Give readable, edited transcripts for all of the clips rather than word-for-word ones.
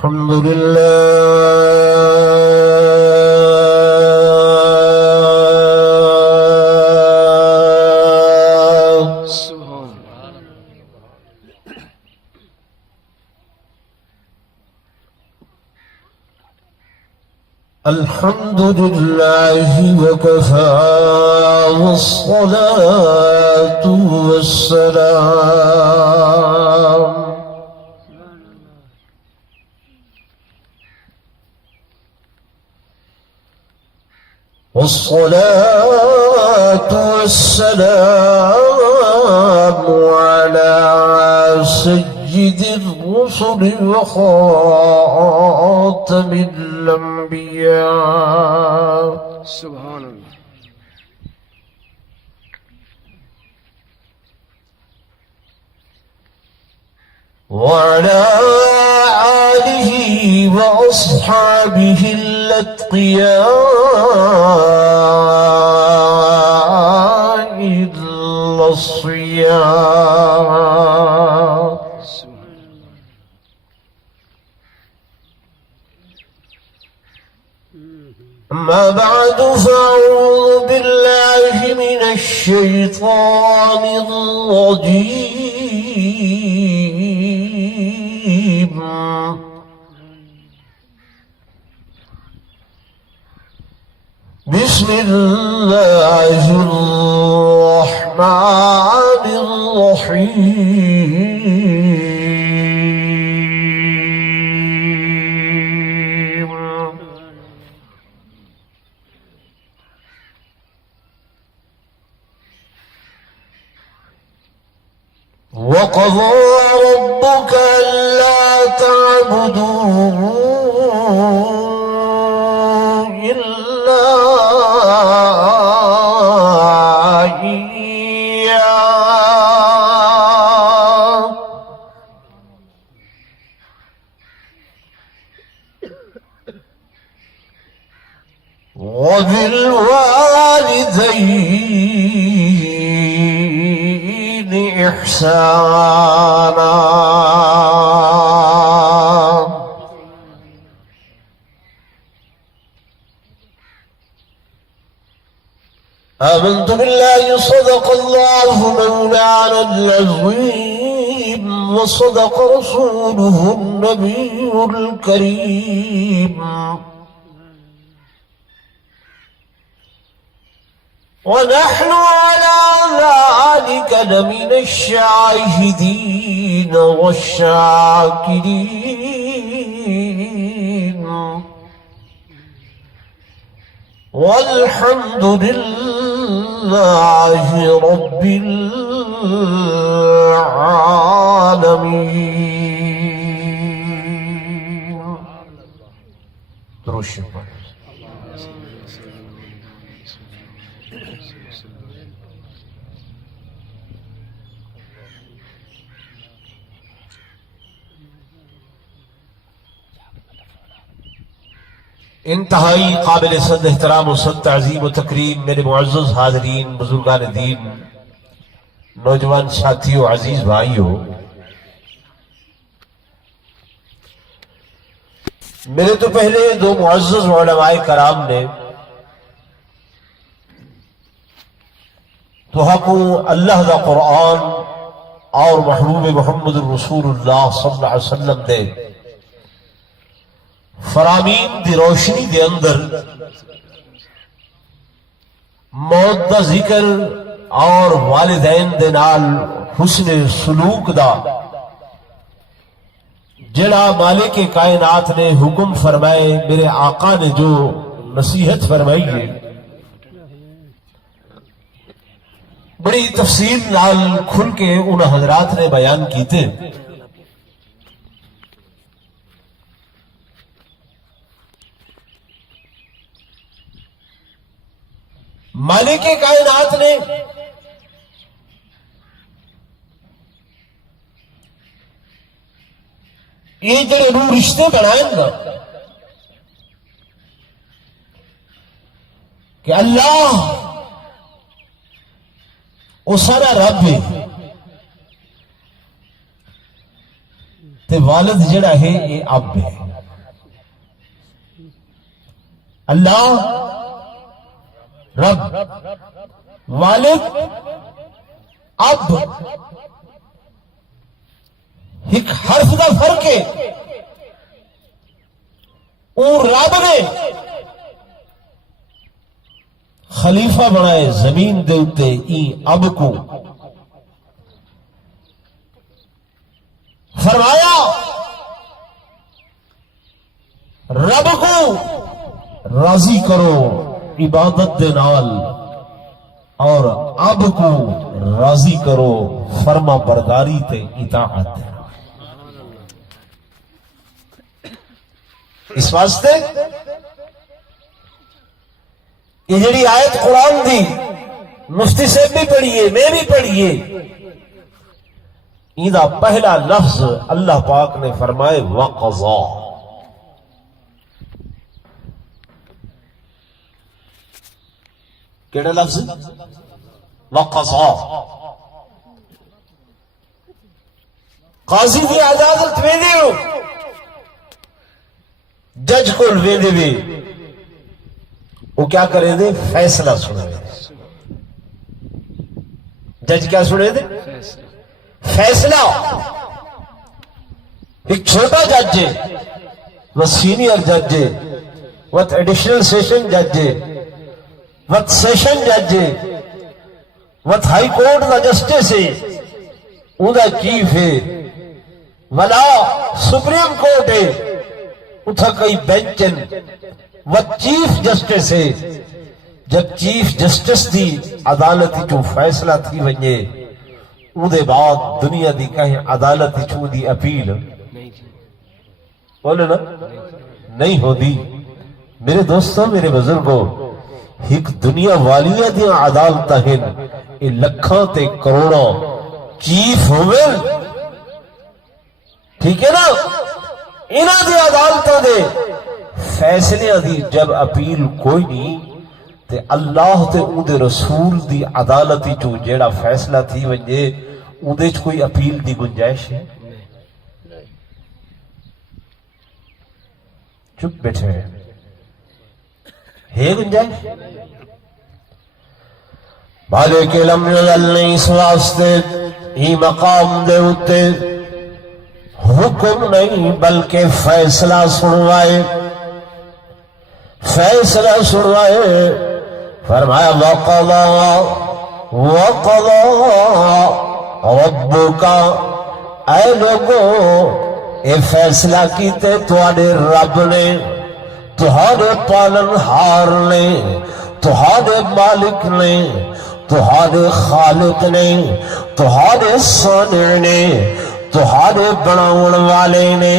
الحمد لله الحمد لله وكفى والصلاة والسلام على سيد الرسل وخاتم الأنبياء سبحان الله وعلى آله وأصحابه الأتقياء الأصفياء أما بعد فأعوذ بالله من الشيطان الرجيم بسم الله الرحمن الرحيم وقضى ربك ألا تعبدوا إلا إياه وبالوالدين إحسانا آمنت بالله صدق الله مولانا العظيم وصدق رسوله النبي الكريم ونحن على ذلك لمن الشاهدين والشاكرين والحمد لله رب العالمين. درود انتہائی قابل صد احترام و صد تعظیم و تکریم میرے معزز حاضرین، بزرگان دین، نوجوان ساتھیوں، عزیز بھائیوں، میرے تو پہلے دو معزز علماء کرام نے تو حق اللہ دا قرآن اور محبوب محمد رسول اللہ صلی اللہ علیہ وسلم دے فرامین دی روشنی دے اندر موت دا ذکر اور والدین دے نال حسن سلوک دا جڑا مالک کائنات نے حکم فرمائے، میرے آقا نے جو نصیحت فرمائی ہے، بڑی تفصیل نال کھل کے ان حضرات نے بیان کیتے۔ مالک کائنات نے یہ جڑے روح رشتے بنائے نا کہ اللہ وہ سارا رب ہے تے والد جڑا ہے یہ اب ہے۔ اللہ رب، والد اب، ایک حرف دا فرق ہے، اور رب نے خلیفہ بنائے زمین دے اتے این اب کو، فرمایا رب کو راضی کرو عبادت دے نال، اور اب کو راضی کرو فرما برداری تے اطاعت دے نال۔ اس واسطے یہ جڑی آیت قرآن دی مفتی صاحب بھی پڑھیے، میں بھی پڑھیے، ایدہ پہلا لفظ اللہ پاک نے فرمائے وقضا۔ کیڑا لفظ؟ وقضا۔ قاضی دی عدالت ویندے ہو، جج کو ویندے بھی وہ کیا کریں دے؟ فیصلہ سنے دے۔ جج کیا سنے دے؟ فیصلہ۔ ایک چھوٹا جج ہے، وہ سینئر جج ہے، وہ ایڈیشنل سیشن جج ہے، وہ سیشن جج ہے، وہ ہائی کورٹ دا جسٹس ہے، وہ دا چیف ہے، ولا سپریم کورٹ ہے، اتھا کئی بینچن، وہ چیف جسٹس ہے۔ جب چیف جسٹس دی عدالتی چو فیصلہ تھی ونجے، اودے بعد دنیا دی کہیں عدالتی چو دی اپیل بولے نا نہیں ہو دی۔ میرے دوستوں، میرے بزرگوں، ایک دنیا والیاں دی عدالتہ ہیں، یہ لکھاں تے کروڑوں چیف ہوئے، ٹھیک ہے نا؟ انہاں دی عدالتوں دے فیصلے دی جب اپیل کوئی نہیں، تے اللہ تے او دے رسول دی عدالتی چو جیڑا فیصلہ تھی ونجے او دے کوئی اپیل دی گنجائش ہے؟ چپ بیٹھے ہے گنجائش؟ مالک علم نظل نہیں، اس واسطے ہی مقام دے اتے حکم نہیں بلکہ فیصلہ سنوائے، فیصلہ سنوائے۔ فرمایا وقضا ربک، اے لوگوں اے فیصلہ کیتے تواڈے رب نے، تہاڈے پالن ہار نے، تہاڈے مالک نے، تہاڈے خالق نے، تہاڈے صانع نے، تہاڈے بناون والے نے۔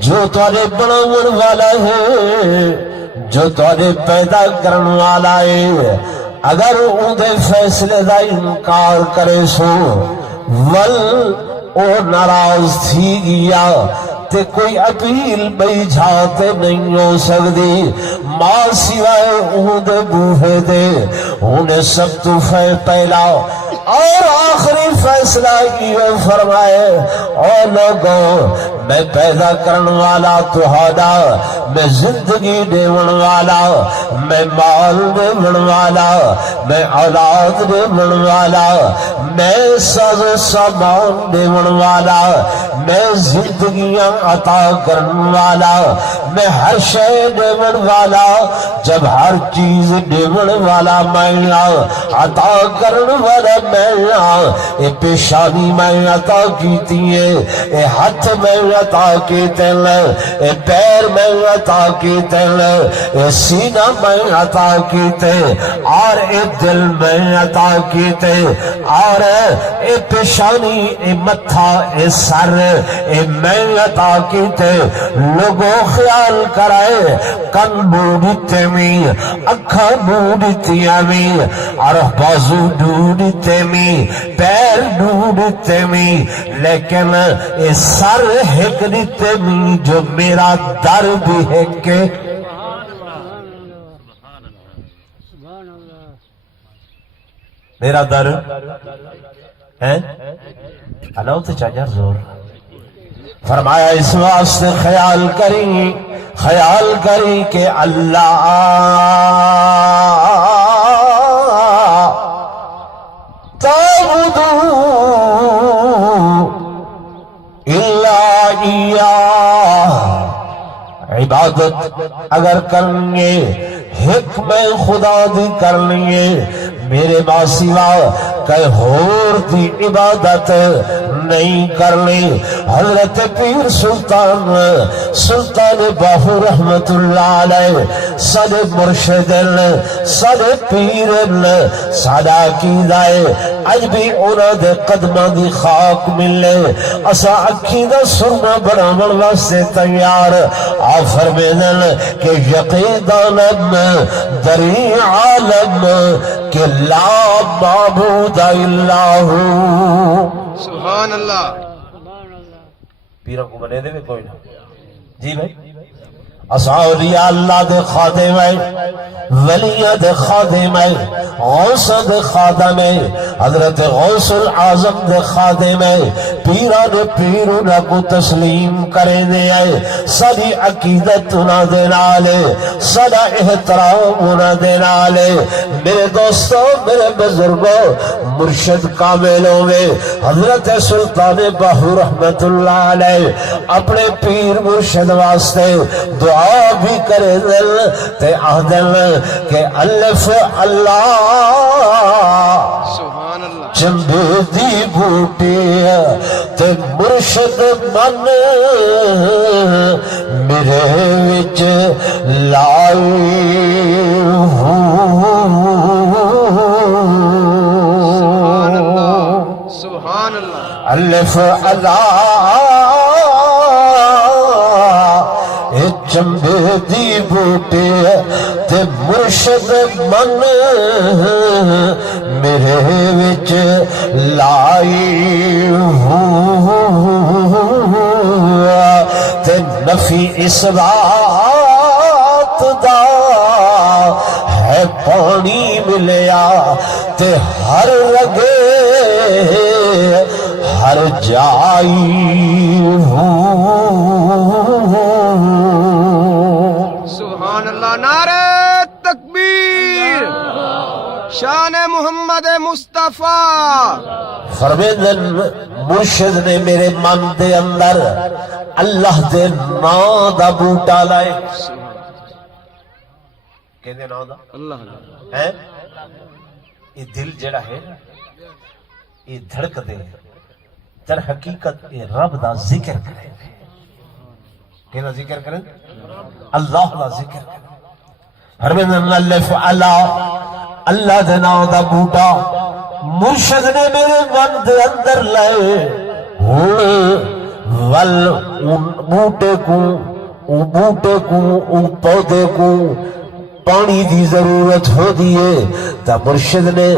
جو تہاڈے بناون والا ہے، جو تہاڈے پیدا کرن والا ہے، اگر اون دے فیصلے دا انکار کرے سو ول او ناراض تھی گیا تے کوئی اپیل بئی جھاتے نہیں ہو سکتی ماں سوائے اون دے بوہے دے۔ انہیں سب تو پہلا اور آخری فیصلہ کیا، فرمائے اے لوگوں میں پیدا کرن والا تہاڈا، میں زندگی دیون والا، میں مال دیون والا، میں اولاد دیون والا، میں ساز سامان دیون والا، میں زندگیاں عطا کرن والا، میں ہر شے دیون والا۔ جب ہر چیز دیون والا میں عطا کرن والا میں، اے پیشانی میں عطا کیتی ہے، اے ہاتھ میں عطا کیتے ہیں، اے پیر میں عطا کیتے ہیں، اے سینہ میں عطا کیتے، اور اے دل میں عطا کیتے، اور اے پیشانی، اے متھا، اے سر، اے میں عطا کیتے۔ لوگوں خیال کرائے کن بوڑھتے میں، اکھا بوڑھتیاں میں، اور بازو ڈوڑھتے میں، پیر ڈوڑھتے میں، لیکن اے سر ہک دیتے میں جو میرا در بھی ہے کہ میرا در ہے اللہ تو چاہیے زور۔ فرمایا اس واسطے خیال کریں خیال کری کہ اللہ تعبدوا الا ایاہ، عبادت اگر کرنی حکم خدا دی کرنی میرے با سوا کہ ہور دی عبادت نہیں کرنی۔ حضرت پیر سلطان باہو رحمت اللہ علیہ سارے مرشدن سارے پیرن ساڈا عقیدہ ہے اج بھی انہاں دے قدماں دی خاک ملے اسا اکھی دا سرما بناون واسطے تیار آ فرمیدن کہ یقین دانم دری عالم کہ لا معبود الا ہو۔ سبحان اللہ۔ پیروں کو بنے دے میں کوئی نہ جی بھائی اولیاء اللہ دے خادم ہے، ولیاں دے خادم ہے، غوث دے خادم ہے، حضرت غوث العظم دے خادم ہے، پیران پیروں کو تسلیم کرے دے آئے، ساری عقیدت انہاں دے نالے، سارا احترام انہاں دے نالے۔ میرے دوستوں میرے بزرگوں مرشد کاملوں میں حضرت سلطان باہو رحمت اللہ علیہ اپنے پیر مرشد واسطے دعا بھی کرے دل تے آدل کہ الف اللہ سبحان اللہ۔ چمبے دی بوٹی تے مرشد من میرے وچ لائی سبحان اللہ۔ الف اللہ چمبے دی بوٹے تے مرشد من میرے وچ لائی تے نفی اس بات دا ہے پانی ملیا تے ہر رگے ہر جائی سبحان اللہ۔ نعرہ تکبیر، شان محمد مصطفیٰ۔ فرمیدن مرشد نے میرے من دے اندر اللہ دے نام دا بوٹا لائے، کہنے نام دا اللہ اللہ ہے یہ دل جڑا ہے یہ دھڑک دے در حقیقت یہ رب دا ذکر کرے کہنا ذکر کریں اللہ دا ذکر کریں۔ فرمیدن الف اللہ دے نام دا بوٹا مرشد نے میرے من دے اندر لائے ول بوٹے کو ان پودے کو پانی دی ضرورت ہو دیئے تا مرشد نے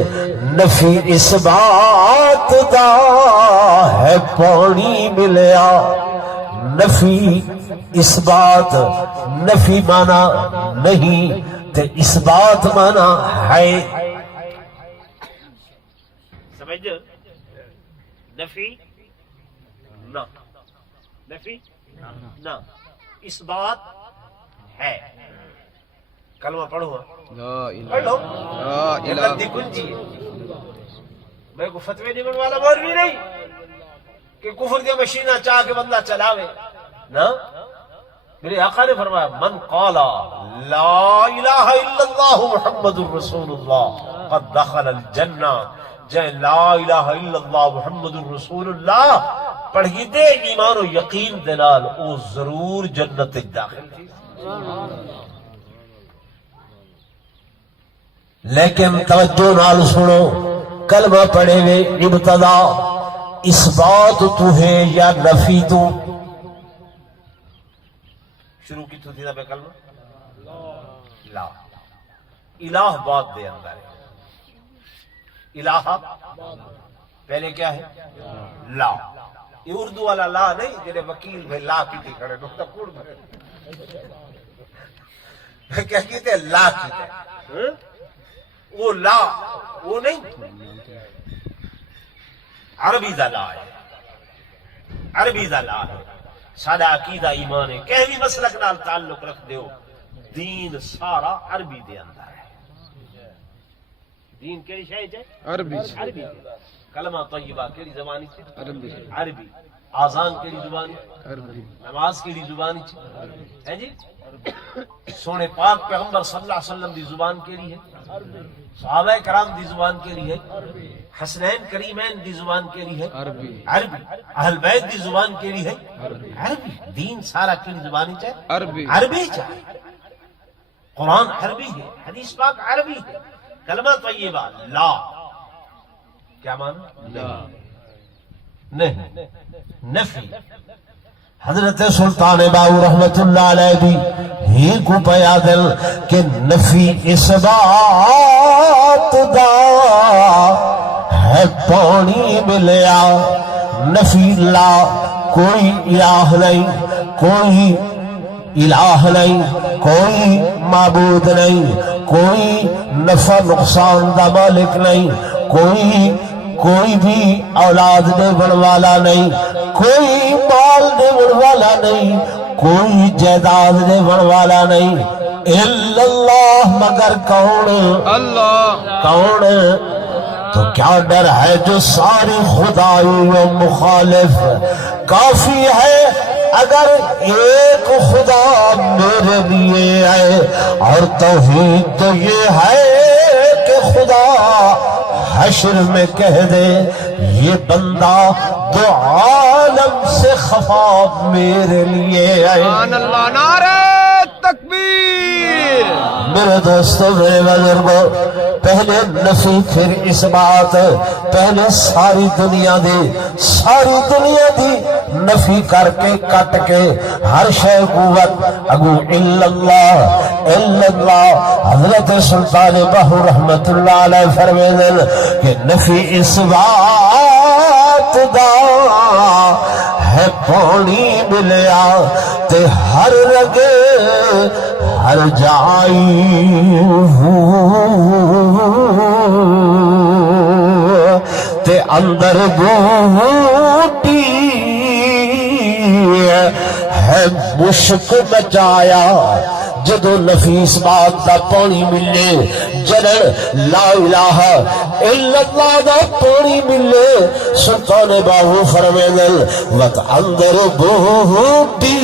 نفی اس بات دا ہے پانی ملیا، نفی اس بات نفی مانا نہیں تے اس بات مانا ہے، سمجھ نفی نہ نفی نہ اس بات ہے۔ کلمہ پڑھو لا پڑھ لو الہ یہ الا لفظی کنجی ہے۔ میں کو فتوے نکلنے والا مولوی نہیں کہ کفر دیا مشینہ چاہ کے بندہ چلاوے نا۔ میرے آقا نے فرمایا من قال لا الہ الا اللہ محمد الرسول اللہ قد دخل الجنہ، جائے لا الہ الا اللہ محمد الرسول اللہ پڑھی دے ایمان و یقین دلال او ضرور جنت داخل تھی۔ لیکن توجہ نال سنو کلمہ پڑھے ہوئے ابتدا اس بات تو ہے یا نفی تو شروع کی تو تھی پہ کلمہ لا الہ بات دے اندر ہے، الہ پہلے کیا ہے لا، یہ اردو والا لا نہیں جنہیں وکیل میں لا کی تھی کھڑے نقطہ کوڑ بھرے کیا کہتے ہیں لا کی وہ لا وہ نہیں عربی دا لا ہے، عربی دا لا ہے۔ ساڈا عقیدہ ایمان ہے کہ بھی مسلک نال تعلق رکھ دیو دین سارا عربی دے اندر ہے دین کیڑی شے ہے عربی عربی کلمہ طیبہ کیڑی زبان ہے عربی عربی آزان کیڑی زبان ہے عربی نماز کیڑی زبان ہے جی سونے پاک پیغمبر صلی اللہ علیہ وسلم دی زبان کیڑی ہے صحابہ کرام دی زبان کیڑی ہے حسنین کریمین دی زبان کیڑی ہے عربی عربی اہل بیت دی زبان کیڑی ہے عربی دین سارا کیڑی زبانی چاہے عربی عربی چاہے قرآن عربی ہے حدیث پاک عربی ہے کلمہ طیبہ لا کیا معنی لا نہیں نفی حضرت سلطان باؤ رحمت اللہ علیہ دی ہی کو پیا دل کہ نفی اس بات دا ہے پانی ملیا نفی لا کوئی الہ نہیں کوئی الہ نہیں کوئی معبود نہیں کوئی نفع نقصان دا مالک نہیں کوئی بھی اولاد دیون والا نہیں کوئی مال دیون والا نہیں کوئی جائیداد دیون والا نہیں الا اللہ مگر کون اللہ کون تو کیا ڈر ہے جو ساری خدائیوں مخالف کافی ہے اگر ایک خدا میرے لیے ہے اور توحید تو یہ ہے کہ خدا حشر میں کہہ دے یہ بندہ دو عالم سے خفا میرے لیے ہے سبحان اللہ نعرہ تکبیر میرے دوستو میرے بزرگوں پہلے نفی پھر اس بات پہلے ساری دنیا دی نفی کر کے کٹ کے ہر شے قوت اگو الا اللہ حضرت سلطان باہو رحمت اللہ علیہ فرمائیں کہ نفی اس بات دا ہے پانی ملیا تے ہر رگے ہر جائی تے اندر بوٹی ہے مشک مچایا جدو نفیس بات دا پانی ملے جنن لا الہ الا اللہ دا پانی ملے سلطان باہو فرمائیں وقت اندر بوٹی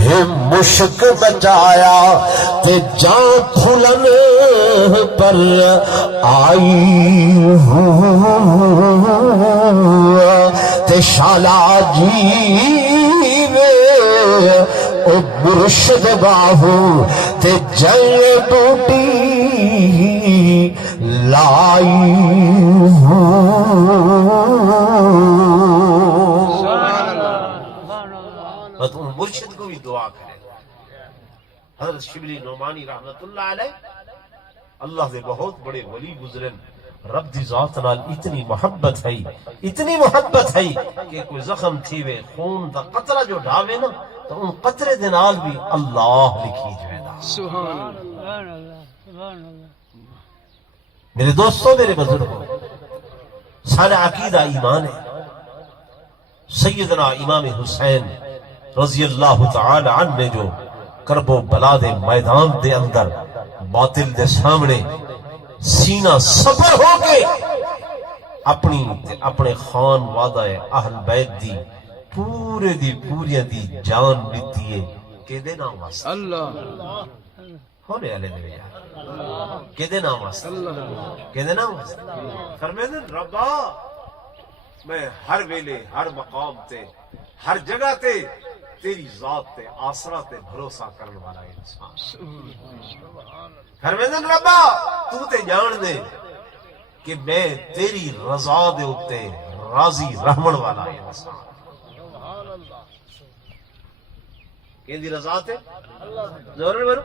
ہے مشک بچایا تے جان پھولن پر آئی تے شالا جی او مرشد باہو تے جل ٹوٹی لائی مرشد کو بھی دعا کرے حضرت شبلی نعمانی رحمت اللہ علیہ اللہ دے بہت بڑے ولی گزرن رب دی ذات نال اتنی محبت ہے کہ کوئی زخم تھی وے خون دا قطرہ جو ڈھاوے نا تو ان قطرے دے نال بھی اللہ لکھی جائے گا سبحان میرے دوستوں میرے بزرگوں سارا عقیدہ ایمان ہے سیدنا امام حسین رضی اللہ تعالی عنہ نے جو کرب و بلا دے میدان دے اندر باطل دے سامنے سینہ صبر ہو کے اپنے خان وعدہ اہل بیت دی پوری دی جان لیتی ہے کہ دے نام واسطہ اللہ ہونے والے دے یار کہ دے نام واسطہ کہ دے نام واسطہ فرمائے ربا میں ہر ویلے ہر مقام تے ہر جگہ تے تیری ذات تے آسرا تے بھروسہ کرنے والا انسان فرمائے ربا تو تے جان دے کہ میں تیری رضا دے اتے راضی رحمن والا انسان کہ دی رضا تے زور میں بھرو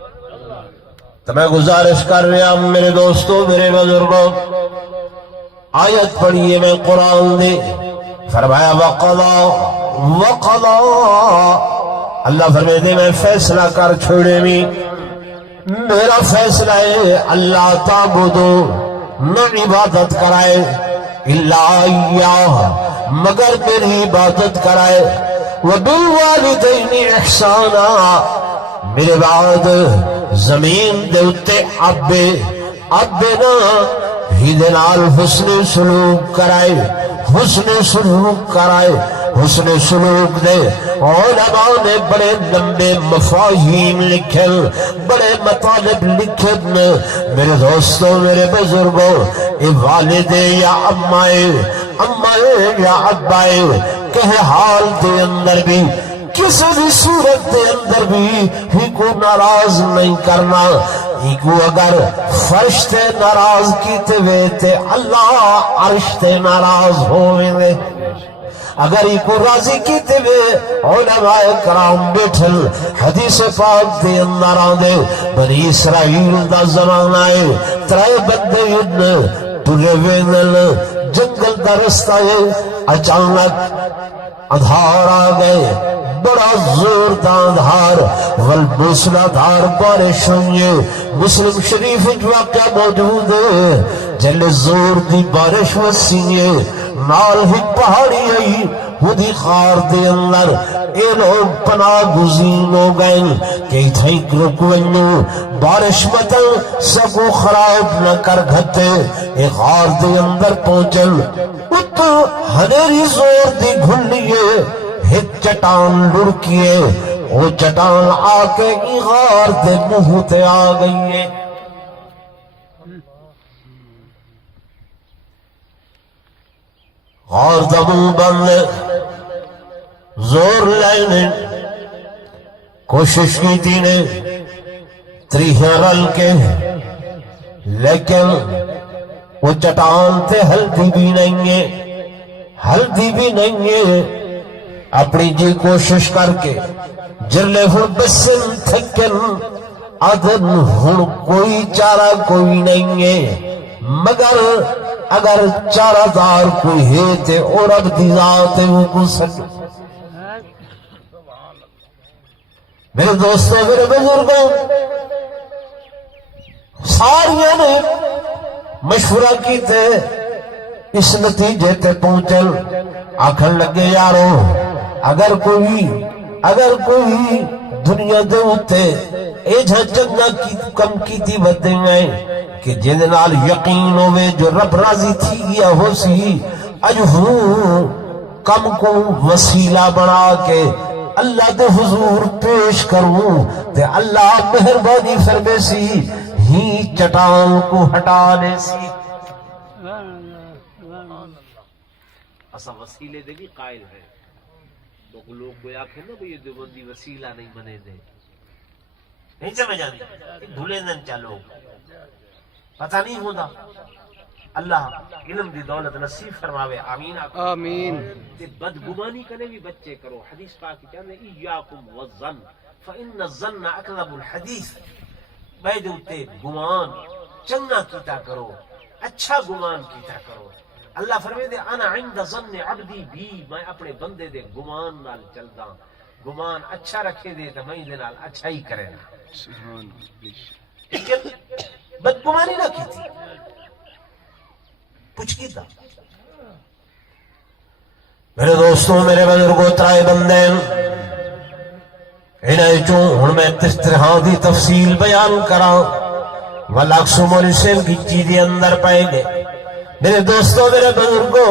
تو میں گزارش کر رہا ہوں میرے دوستوں میرے بزرگوں آیت پڑھیے میں قرآن دے فرمایا وقضا اللہ فرمائے دے میں فیصلہ کر چھوڑے میں میرا فیصلہ ہے اللہ تعبدو نہ عبادت کرائے الا ایاہ مگر میری عبادت کرائے وبالوالدین احسانا، میرے بعد زمین دے اتے اب نا ہی دے نال حسن سلوک کرائے، حسن سلوک کرائے۔ حسن سلوک دے علماء نے بڑے لمبے مفاہیم لکھے، بڑے مطالب لکھے۔ میرے دوستوں، میرے بزرگوں، اے والدے یا امائے یا ابائے، کہ حال دے اندر بھی، کسی بھی صورت دے اندر بھی ہی کو ناراض نہیں کرنا۔ ہی کو اگر فرش تے ناراض کیتے ہوئے تے اللہ عرش تے ناراض ہوئے دے، اگر ہی کو راضی کیتے ہوئے علماء کرام بیٹھل حدیث پاک دے اندر آندے، بنی اسرائیل دا زمانہ ہے، ترائے بندے ٹرے وینل جنگل دا رستہ ہے، اچانک اندھار آ گئے، بڑا زوردار اندھار، والموسلادھار بارش ہوئی ہے۔ مسلم شریف وچ واقعہ موجود ہے، جل زور دی بارش وسی ہے، نال ہی پہاڑی آئی، خودی خار دے اندر اے لوگ پناہ گزین ہو گئے کہ تھیں رکوئنو بارش مطل سکو خراب نہ کر گھتے، اے خار دے اندر پہنچل اتو ہنیری زور دی گھن لیے، ہت چٹان لڑکیے، وہ چٹان آ کے غار دے منہ آ گئی ہے۔ غار دا منہ بند، زور لینے کوشش کی تھی نے تریہاں رل کے، لیکن وہ چٹان تے ہلدی بھی نہیں ہے، ہلدی بھی نہیں ہے۔ اپنی جی کوشش کر کے جرلے ہن بسن تھکن ادن ہن کوئی چارہ کوئی نہیں ہے، مگر اگر چارہ دار کوئی ہے تے اور اب دی ذات وہ کو سکے۔ میرے دوستوں، میرے بزرگوں، ساریاں نے مشورہ کی تے اس نتیجے تے پہنچل، آکھن لگے یارو اگر کوئی دنیا دے اتے اے جھا چنگا کی کم کیتی بدیں گئے کہ جن نال یقین ہوئے جو رب راضی تھی گیا ہو سی، اج ہوں کم کو وسیلہ بنا کے اللہ دے حضور پیش کروں تے اللہ مہربانی فرمے سی ہی چٹان کو ہٹانے سی۔ اسا وسیلے دے بھی قائل ہے، تو لوگ کوئی آکھے نا بھئی یہ دیوبندی وسیلہ نہیں بنے دے، نہیں سمجھ آنی، بھولے دن چلو پتہ نہیں ہوتا۔ اللہ علم دی دولت نصیب فرماوے، آمین آمین۔ تے بدگمانی کنے بھی بچے کرو، حدیث پاک کہتے ہیں ایاکم والظن فإن الظن اکذب الحدیث، بے دوتے گمان چنگا کیتا کرو، اچھا گمان کیتا کرو۔ اللہ فرمائے دے انا عند ظن عبدی بھی، میں اپنے بندے دے گمان نال چلدا، گمان اچھا رکھے دے تو میں دے نال اچھا ہی کرے نا۔ لیکن بدگمانی نہ کی تھی، کچھ کی تھا۔ میرے دوستوں، میرے بزرگوں، ترائے بندے انہیں چوں ہن میں طرح دی تفصیل بیان کراں والاکسو مولیسین کی چیزیں اندر پائیں گے۔ میرے دوستوں، میرے بزرگوں،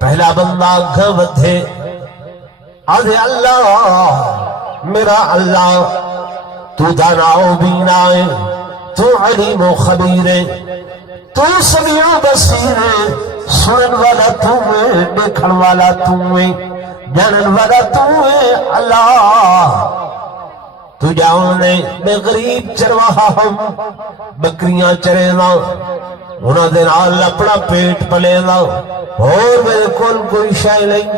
پہلا بندہ گھر بدھے آدھے اللہ میرا اللہ تو داناؤ بینائے، تو علیم و خبیر ہے، تو سمیع و بصیر ہے، سنن والا تو ہے، دیکھن والا تو ہے، جانن والا تو ہے۔ اللہ تو جانے میں غریب چرواہا ہم، بکریاں چرے نا، انہاں دے نال اپنا پیٹ پلے نا، اور میرے کول کوئی شے نہیں۔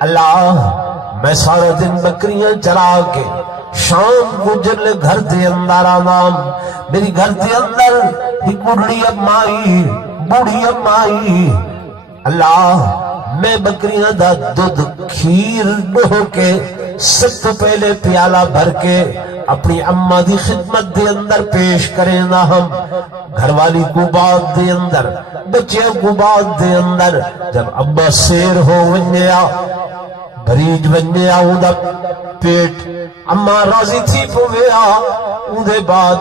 اللہ میں سارا دن بکریاں چرا کے شام کو جل گھر دے اندر آنام، میری گھر دے اندر ہی بڑھڑی امائی، بوڑھی امائی، اللہ میں بکریاں دا دودھ کھیر ڈو کے سب تو پہلے پیالہ بھر کے اپنی اماں دی خدمت دے اندر پیش کریں نا، ہم گھر والی کو بعد دے اندر، بچے کو بعد دے اندر، جب ابا سیر ہو ونیا مریض بننے آؤں دا پیٹ اما راضی تھی پویا اون دے بعد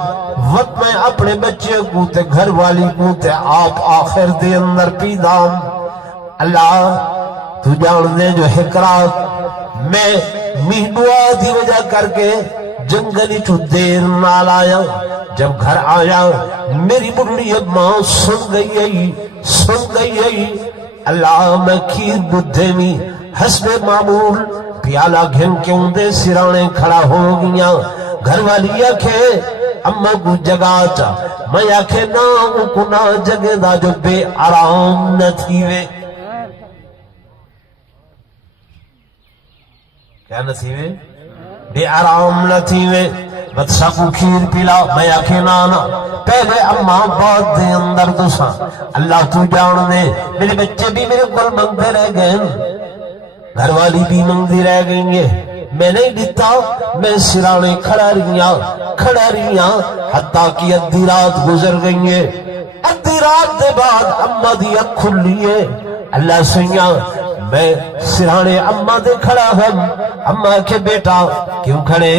وقت میں اپنے بچے کو تے گھر والی کو تے آپ آخر دے اندر پیدام اللہ تو جان دے جو حکرات میں دعا دی وجہ کر کے جنگلی چو دیر نال آیا جب گھر آیا میری بڑی ماں سن گئی اللہ میں کھیر بدھے میں حسب معمول پیالہ گھن کے اندے سرانے کھڑا ہو گیا گھر والی آکھے اما کو جگہ چا میں آکھے نا کو نا جگہ دا جو بے آرام نہ تھی وے کیا نہ تھی وے بے آرام نہ تھی وے بدشاہ کو کھیر پلا میں آکھے نانا پہلے اما بعد دے اندر دوسا اللہ تو جان دے میرے بچے بھی میرے کل منگتے رہ گئے گھر والی بھی منگتی رہ گئی ہے میں نہیں دیتا میں سرانے کھڑا رہیاں حتیٰ کہ ادھی رات گزر گئی ہے ادھی رات دے بعد اما دی اکھ کھلی ہے اللہ سیاں میں سرانے اما دے کھڑا ہم اما کے بیٹا کیوں کھڑے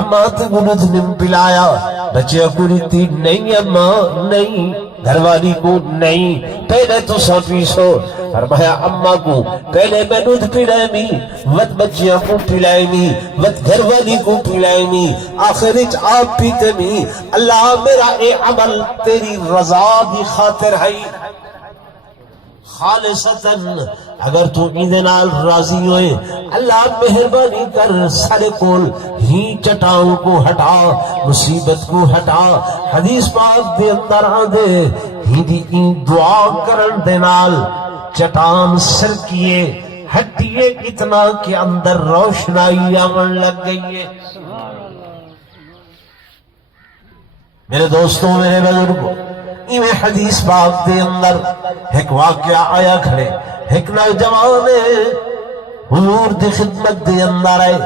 اما تے گلد نم پلایا بچے کو ریتی نہیں اما نہیں گھر والی کو نہیں پہلے تو سا پیسو فرمایا اما کو پہلے میں دودھ پلائیں وقت بچیاں کو پلائیں وقت گھر والی کو پلائیں آخر آپ پیتے می اللہ میرا اے عمل تیری رضا دی خاطر ہے خالصتاً اگر تو ایدے نال راضی ہوئے اللہ مہربانی کر سارے کول ہی چٹاؤں کو ہٹا مصیبت کو ہٹا حدیث پاک دے اندر آدھے ہی دی این دعا کرن دے نال چٹان سر کیے ہٹیے اتنا کہ اندر روشنائی آمن لگ گئی ہے میرے دوستوں میرے بزرگوں ایویں حدیث پاک دے اندر ایک واقعہ آیا کھڑے ایک نوجوان حضور دی خدمت دے اندر آئے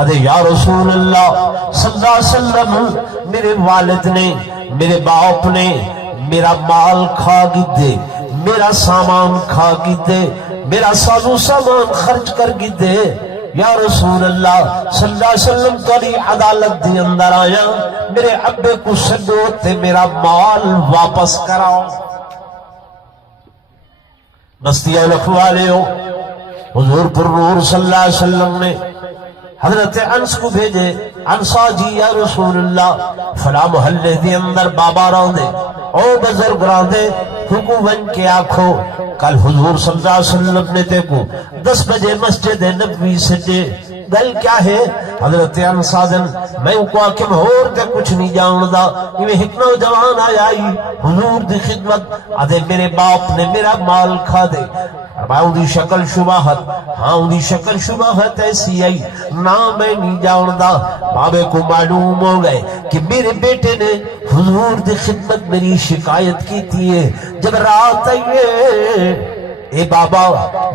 آدھے یا رسول اللہ صلی اللہ علیہ وسلم میرے والد نے میرے باپ نے میرا مال کھا گدے میرا سامان کھا گدے میرا سازو سامان خرچ کر گدے یا رسول اللہ صلی اللہ علیہ وسلم تاری عدالت دی اندر آیا میرے ابے کو سدو تے میرا مال واپس کراؤ بستیاں لکھوالے ہو حضور پر نور صلی اللہ علیہ وسلم نے حضرت انس کو بھیجے انسا جی یا رسول اللہ فلا محلے دی اندر بابا راندے او بزرگ راندے حکومن کے آنکھوں کل حضور صلی اللہ علیہ وسلم نے تے کو 10 بجے مسجد نبوی سجے گل کیا ہے حضرت انسادن میں کو آکم ہور تے کچھ نہیں جاندہ یہ ایک نوجوان آئی حضور دی خدمت آدھے میرے باپ نے میرا مال کھا دے ان دی شکل شباہت ہاں ان دی شکل شباہت ایسی آئی نہ میں نہیں جاندہ بابے کو معلوم ہو گئے کہ میرے بیٹے نے حضور دی خدمت میری شکایت کی تھی جب رات آئیے اے بابا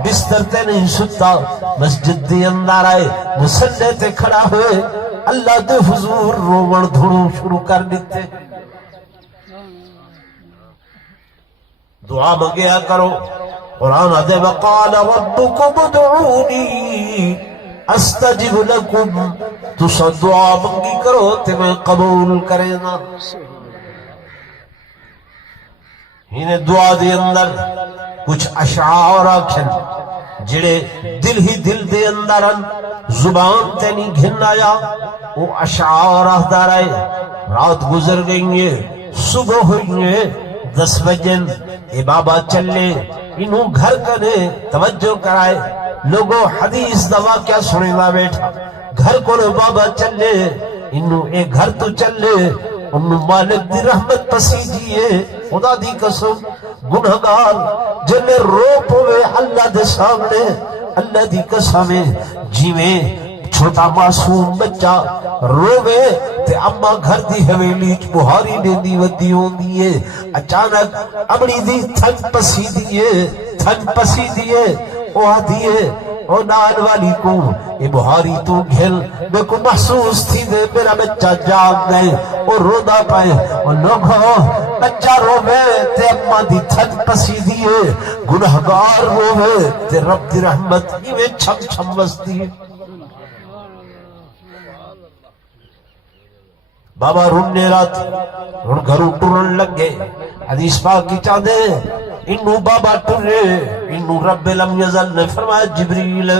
بستر تے نہیں ستا مسجد دی اندر آئے مسلح تے کھڑا ہوئے اللہ دے حضور رومن دھڑوں شروع کر دیتے دعا مانگیا کرو قرآن دے وقال ربکم ادعونی استجب لکم تو دعا مانگی کرو تے میں قبول کرے نا انہیں دعا دے اندر کچھ اشعار آکھن جڑے دل ہی دل دے اندر زبان تے نہیں گھن آیا وہ اشعار آہدار آئے رات گزر گئی ہے صبح ہوئی ہے 10 بجن اے بابا چلے انہوں گھر کنے توجہ کرائے لوگوں حدیث دوا کیا سنے گا بیٹھا گھر کو لو بابا چلے انہوں اے گھر تو چلے انہوں مالک دی رحمت پسیجیے خدا دی قسم گنہگار جنہیں روپ ہوئے اللہ دے سامنے اللہ دی قسم جیویں چھوٹا معصوم بچہ روے تے اما گھر دی حویلی بہاری نے دی ودی ہوں دیئے اچانک اپنی دی تھن پسی دیئے او دیئے او نال والی کو اے بہاری تو گھل میں کو محسوس تھی دے میرا بچہ جاگ گئے او رودا پائے او لوگوں بچہ روے تے اماں دی تھج پسی دیئے گناہگار روے تے رب دی رحمت ایویں چھم چھم وسدی ہے بابا رونے رات ہن گھروں ٹرن لگ گئے حدیث پاک کی چاندے انو بابا ٹرے انو رب لم یزل نے فرمایا جبریل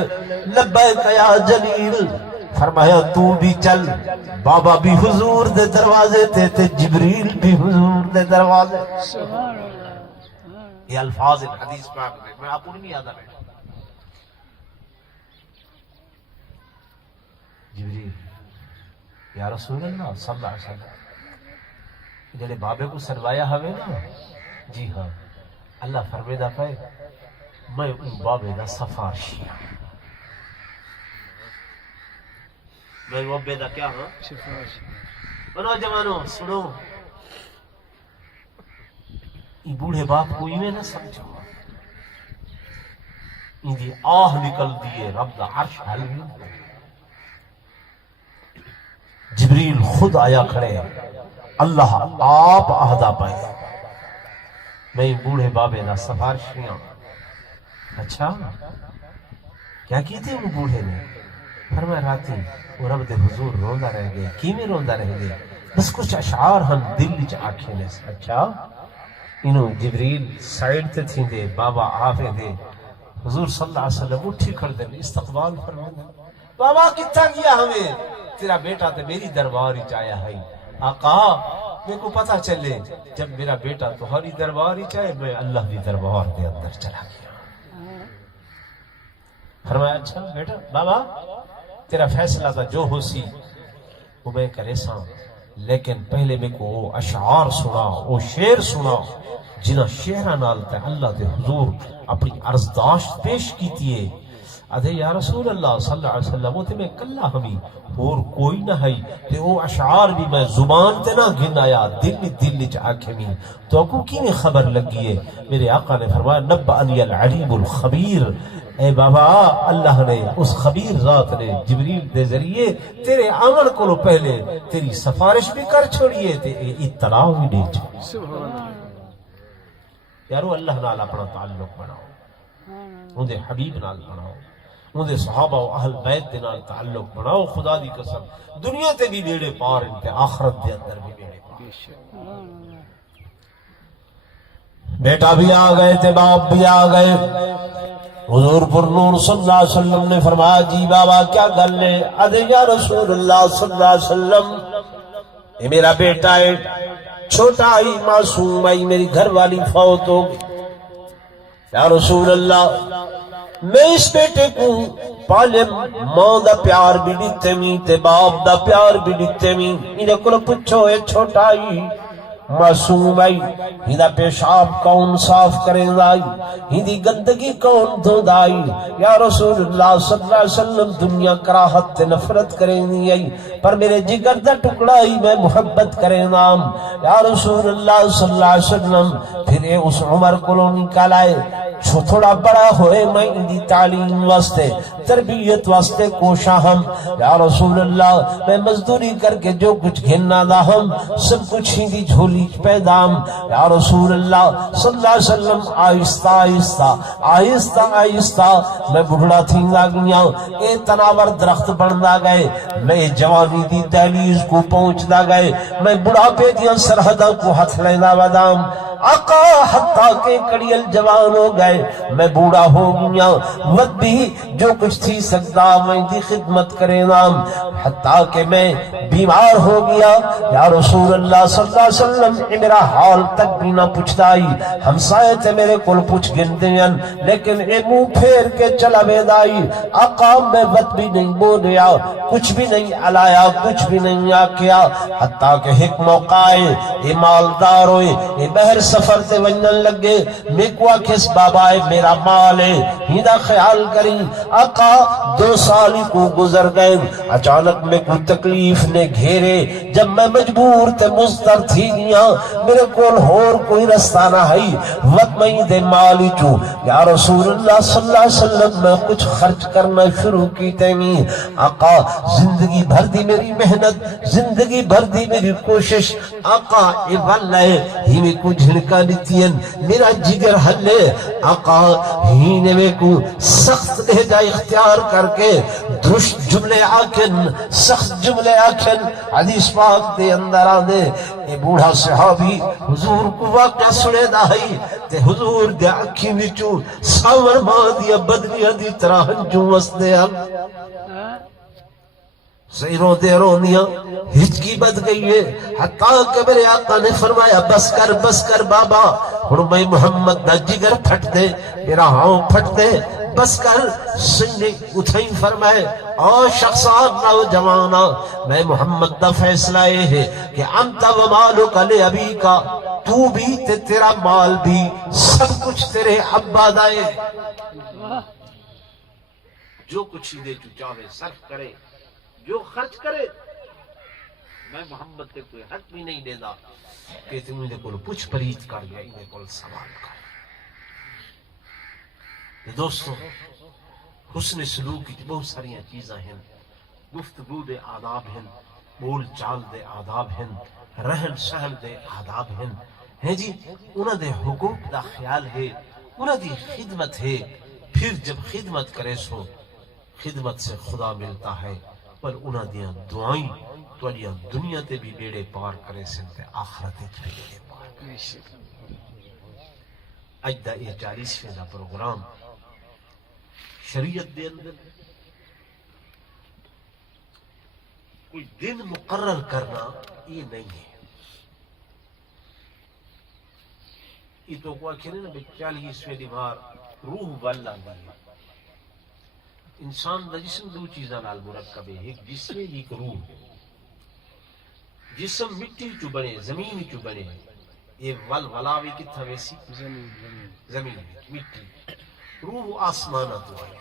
لبیک یا جلیل فرمایا تو بھی چل بابا بھی حضور دے دروازے تے جبریل بھی حضور دے دروازے یہ الفاظ حدیث پاک میں آپ کو نہیں یاد آ بیٹھا جبریل یا رسول اللہ صلی اللہ علیہ وسلم جڑے بابے کو سروایا ہوئے نا جی ہاں اللہ فرمیدہ پائے میں ان بابے دا سفارشی ہوں میں بابے دا کیا ہوں بنو جوانوں سنو یہ بوڑھے باپ کو ایویں نہ سمجھو ان دی آہ نکل دیئے رب دا عرش حل جبریل خود آیا کھڑے اللہ آپ عہدہ پائے میں بوڑھے بابے نہ سفارشیاں اچھا کیا کی تھی وہ بوڑھے نے فرمایا راتی وہ رب دے حضور روندہ رہ گئے کی میں روندہ رہ گئے بس کچھ اشعار ہم دل وچ آکھے نے اچھا انہوں جبریل سائیڈ تے تھی دے بابا آفے دے حضور صلی اللہ علیہ وسلم اٹھی کر دے استقبال فرمایا بابا کتنا گیا ہمیں تیرا بیٹا تے میری دربار ہی چایا ہے آقا میرے کو پتا چلے جب میرا بیٹا تمہاری دربار ہی چاہے میں اللہ کی دربار کے اندر چلا گیا فرمایا اچھا بیٹا بابا تیرا فیصلہ تھا جو ہو سی وہ میں کرے سا لیکن پہلے میں کو وہ اشعار سنا وہ شعر سنا جنہ شعرہ نال تے اللہ دے حضور اپنی عرضداشت پیش کی تیے ادھے یا رسول اللہ صلی اللہ علیہ وسلم وہ تے میں کلا ہمیں اور کوئی نہ ہے تے وہ اشعار بھی میں زبان تے نہ گن آیا دل وچ آکھے میں تو کو کی میں خبر لگی ہے میرے آقا نے فرمایا نبأنی العلیم الخبیر اے بابا اللہ نے اس خبیر ذات نے جبریل دے ذریعے تیرے آمن کو پہلے تیری سفارش بھی کر چھوڑیے تے اطلاع بھی دے چھوڑیے یارو اللہ نال اپنا تعلق بناؤ ان دے حبیب نال بناؤ ان دے صحابہ و اہل بیت دے نال تعلق بناؤ خدا دی قسم دنیا تے بھی بیڑے پار ان تے آخرت دے اندر بھی بیڑے پار بیٹا بھی آ گئے تے باپ بھی آ گئے حضور پر نور صلی اللہ علیہ وسلم نے فرمایا جی بابا کیا گل ہے ادھے یا رسول اللہ صلی اللہ علیہ وسلم یہ میرا بیٹا ہے چھوٹا ہی معصوم ہے میری گھر والی فوت ہو گئی یا رسول اللہ میں اس بیٹے کو پالے ماں دا پیار بھی دیتے می تے باپ دا پیار بھی دیتے می انہیں کو پچھو ہے چھوٹا ہی معصوم آئی ہیدہ پیشاب کون صاف کریں دائی ہیدی گندگی کون دھو دائی یا رسول اللہ صلی اللہ علیہ وسلم دنیا کراہت تے نفرت کریں دی آئی پر میرے جگر دا ٹکڑائی میں محبت کریں نام یا رسول اللہ صلی اللہ علیہ وسلم پھر اس عمر کو نکال آئے تھوڑا بڑا ہوئے میں اندی تعلیم واسطے تربیت واسطے کوشاں ہم یا رسول اللہ میں مزدوری کر کے جو کچھ گھننا دا ہم سب کچھ ہی دی جھولی پیدام یا رسول اللہ صلی اللہ علیہ وسلم آہستہ آہستہ آہستہ آہستہ میں بڑھڑا تھی گیا اے تناور درخت بڑھنا گئے میں جوانی دی دہلیز کو پہنچ دا گئے میں بڑھاپے دیا سرحدہ کو ہتھ لینا بدام آقا حتیٰ کہ کڑیل جوان ہو گئے میں بوڑھا ہو گیا وقت بھی جو کچھ تھی سکتا میں دی خدمت کرے نام حتیٰ کہ میں بیمار ہو گیا یا رسول اللہ صلی اللہ علیہ وسلم میرا حال تک بھی نہ پوچھتا ہی ہمسائے تھے میرے کل پوچھ گنتے ہیں لیکن اے منہ پھیر کے چلا بیدائی آقا میں وقت بھی نہیں بولیا کچھ بھی نہیں علایا کچھ بھی نہیں آکیا حتیٰ کہ ایک موقع ہے اے مالدار ہوئے اے بہر سفر تے ونن لگے میں کو آکھس بابا ہے میرا مال ہے ہیدا خیال کری آقا 2 سال کو گزر گئے اچانک میں کو تکلیف نے گھیرے جب میں مجبور تے مضطر تھی گیا میرے کول ہور کوئی رستہ نہ ہے وقت میں دے مالی چوں یا رسول اللہ صلی اللہ علیہ وسلم میں کچھ خرچ کرنا شروع کی تیمی آقا زندگی بھر دی میری محنت زندگی بھر دی میری کوشش آقا اے واللہ ہی میں کو جھنکا لیتین میرا جگر حلے آقا ہی نے میں کو سخت لہجہ اختیار کر کے درست جملے آکن سخت جملے آکن حدیث پاک دے اندر آنے اے بوڑھا صحابی حضور کو واقعہ سنے دا ہے تے حضور دے اکھی وچوں ساور ماں دیا بدریہ دی طرح ہنجوں وسدے ہم سیروں دے رونیاں ہچکی بد گئی ہے حتیٰ کہ میرے آقا نے فرمایا بس کر بابا ہن میں محمد دا جگر پھٹ دے میرا ہاں پھٹ دے بس کر سنگے اتھائی فرمائے اور شخصات نوجوانا میں محمد دا فیصلہ یہ ہے کہ انت و مالک لے ابی کا تو بھی تے تیرا مال بھی سب کچھ تیرے ابا دائے جو کچھ ہی دے تو چاہے صرف کرے جو خرچ کرے میں محمد تے کوئی حق بھی نہیں دینا کہ تم انہیں کول پوچھ پریت کر گیا انہیں کول سوال کر دوستو حسن سلوک کی بہت ساری چیزاں ہیں گفتگو دے آداب ہیں بول چال دے آداب ہیں رہن سہن دے آداب ہیں جی انہاں دے حقوق دا خیال ہے انہاں دی خدمت ہے پھر جب خدمت کرے سو خدمت سے خدا ملتا ہے پر انہاں دیاں دعائیں تواڈیاں دنیا تے بھی بیڑے پار کرے سن تے آخرت تے بھی بیڑے پار کرے سن اج دا یہ 40ویں دا پروگرام شریعت دے اندر کوئی دن مقرر کرنا یہ نہیں ہے یہ تو کوئی کہنے نا بھئی 40ویں دیوار روح والا نہیں ہے انسان دا جسم 2 چیزاں نال مرکب ہے ایک جسم ایک روح جسم مٹی چو بنے زمین چو بنے یہ ولاوی کتھا ویسی زمین مٹی روح آسمانہ تو آئی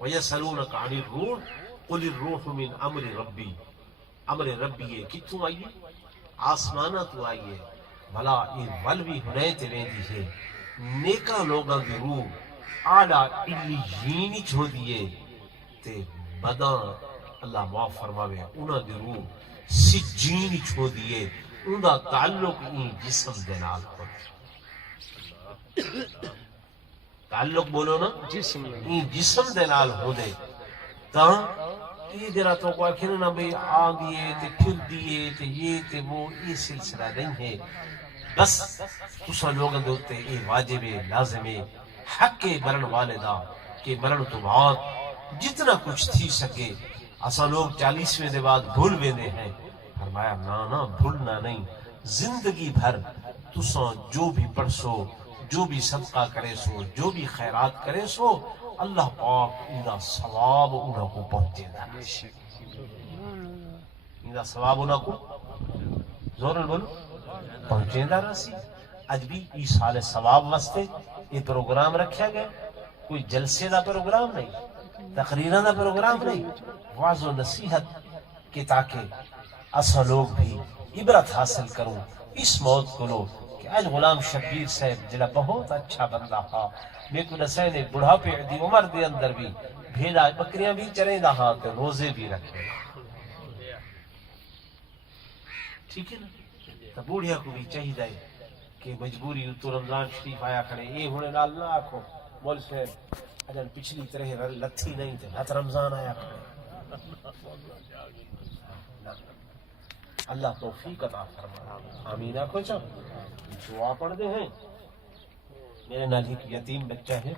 وَيَسَلُونَكَ عَنِ الرُّوحِ قُلِ الرُّوحُ مِنْ أَمْرِ رَبِّي امر ربی یہ کتھوں آئیے آسمانہ تو آئیے بھلا یہ ول بھی ہنے تے ویندی ہے نیکا لوگاں دی روح اعلیٰ علیین چھو دیے تے بداں اللہ معاف فرماوے انہاں دی روح سجین چھو دیے انہاں تعلق این جسم دے نال تعلق بولو نا جسم دے نال ہو دے تاں یہ جرا تو کوئی کھلنا بھئی آ دیئے تے پھر دیئے تے یہ تے وہ یہ سلسلہ نہیں ہے بس تسا لوگوں دے ہوتے یہ واجب لازم حق کے مرن والے دا کہ مرن تو بعد جتنا کچھ تھی سکے اسا لوگ 40ویں دے بعد بھول ویندے ہیں فرمایا نا بھولنا نہیں زندگی بھر تسا جو بھی پڑھ سو جو بھی صدقہ کرے سو جو بھی خیرات کرے سو اللہ پاک انہا ثواب انہا کو پہنچے دا انہا ثواب انہا کو زور بولو پہنچے دا رسی اج بھی اس سال ثواب واسطے یہ پروگرام رکھا گیا کوئی جلسے دا پروگرام نہیں تقریرہ دا پروگرام نہیں واعظ و نصیحت کہ تاکہ اسا لوگ بھی عبرت حاصل کروں اس موت کو لو کہ آج غلام شبیر صاحب جلا بہت اچھا بندہ تھا میں کو نسائے نے بڑھاپے دی عمر دے اندر بھی بھیڑا بکریاں بھی چریں دا ہاں کہ روزے بھی رکھے ٹھیک ہے نا تو بوڑھیا کو بھی چاہی دائے کہ مجبوری تو رمضان شریف آیا کرے یہ ہونے نال نہ آکھو مول صاحب اجن پچھلی طرح لتھی نہیں تھے ہاتھ رمضان آیا کرے اللہ توفیق عطا فرمائے آمین آکھو چاہو دعا پڑھ دے ہیں میرے نال ایک یتیم بچہ ہے